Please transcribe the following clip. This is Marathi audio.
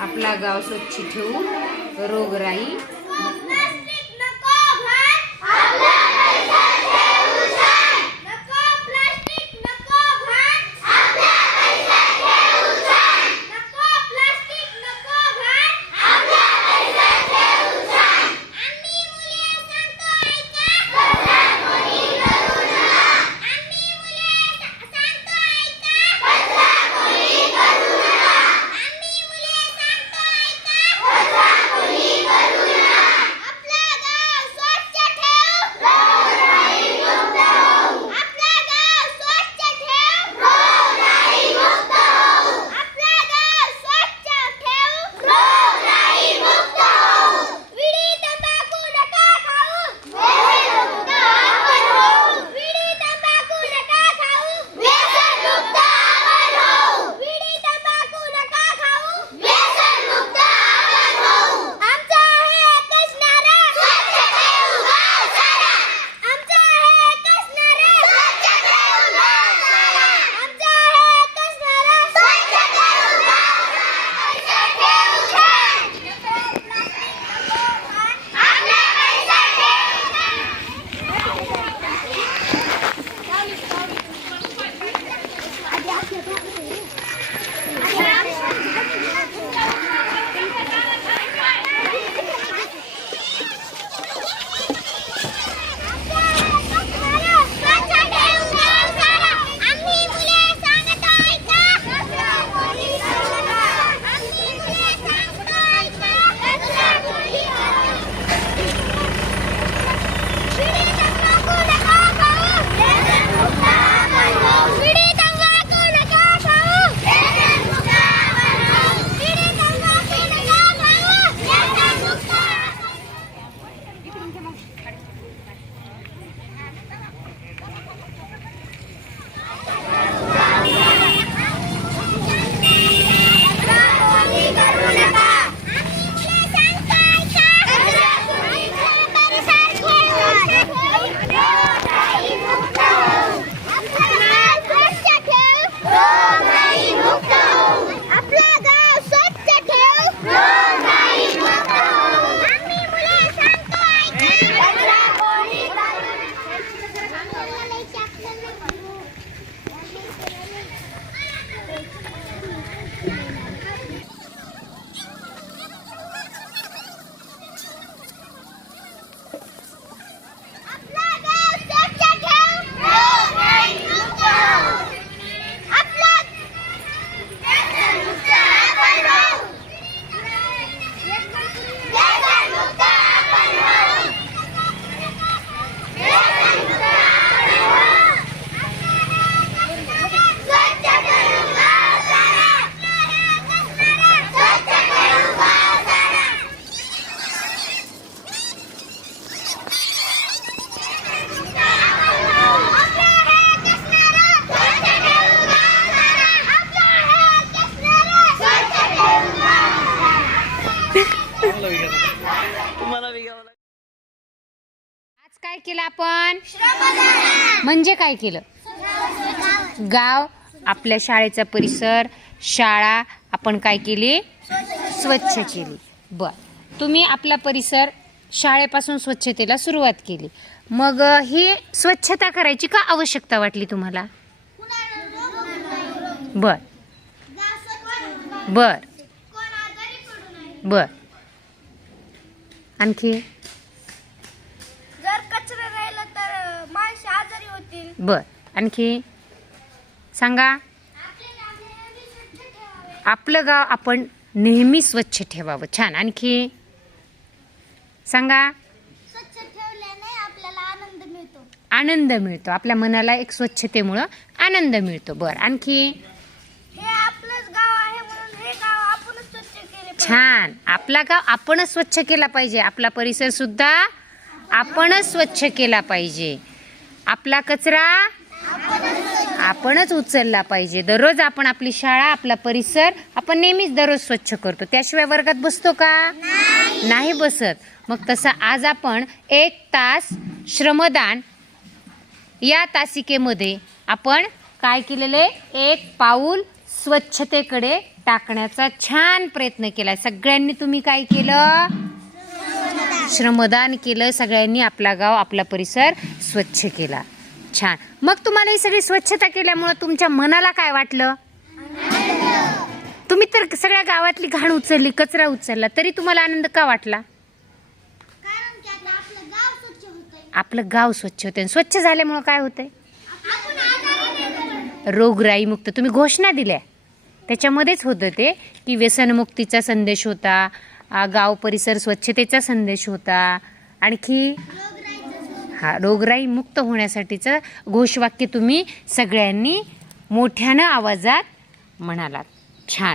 आपला गाव स्वच्छ ठेवू रोगराई काय केलं आपण? म्हणजे काय केलं? गाव आपल्या शाळेचा परिसर शाळा आपण काय केली? स्वच्छ केली. बर. तुम्ही आपला परिसर शाळेपासून स्वच्छतेला सुरुवात केली. मग ही स्वच्छता करायची का आवश्यकता वाटली तुम्हाला? बर. बर. बर. आणखी? बर. आणखी सांगा. आपलं गाव आपण नेहमी स्वच्छ ठेवावं. छान. आणखी सांगा. स्वच्छ ठेवल्याने आपल्याला आनंद मिळतो. आपल्या मनाला एक स्वच्छतेमुळं आनंद मिळतो. बर. आणखी. छान. आपला गाव आपणच स्वच्छ केला पाहिजे. आपला परिसर सुद्धा आपणच स्वच्छ केला पाहिजे. आपला कचरा आपणच उचलला पाहिजे. दररोज आपण आपली शाळा आपला परिसर आपण नेहमीच दररोज स्वच्छ करतो. त्याशिवाय वर्गात बसतो का? नाही. बसत. मग तसं आज आपण एक तास श्रमदान या तासिकेमध्ये आपण काय केलेले एक पाऊल स्वच्छतेकडे टाकण्याचा छान प्रयत्न केला सगळ्यांनी तुम्ही काय केलं? श्रमदान केलं सगळ्यांनी आपला गाव आपला परिसर स्वच्छ केला. छान. मग तुम्हाला ही सगळी स्वच्छता केल्यामुळं तुमच्या मनाला काय वाटलं? तुम्ही तर सगळ्या गावातली घाण उचलली कचरा उचलला तरी तुम्हाला आनंद का वाटला? आपलं गाव स्वच्छ होते आणि स्वच्छ झाल्यामुळं काय होतंय? आपण रोगराई मुक्त तुम्ही घोषणा दिल्या. त्याच्यामध्येच होतं ते की व्यसनमुक्तीचा संदेश होता गाव परिसर स्वच्छतेचा संदेश होता. आणखी हा रोगराई मुक्त होण्यासाठीचं घोषवाक्य तुम्ही सगळ्यांनी मोठ्यानं आवाजात म्हणालात. छान.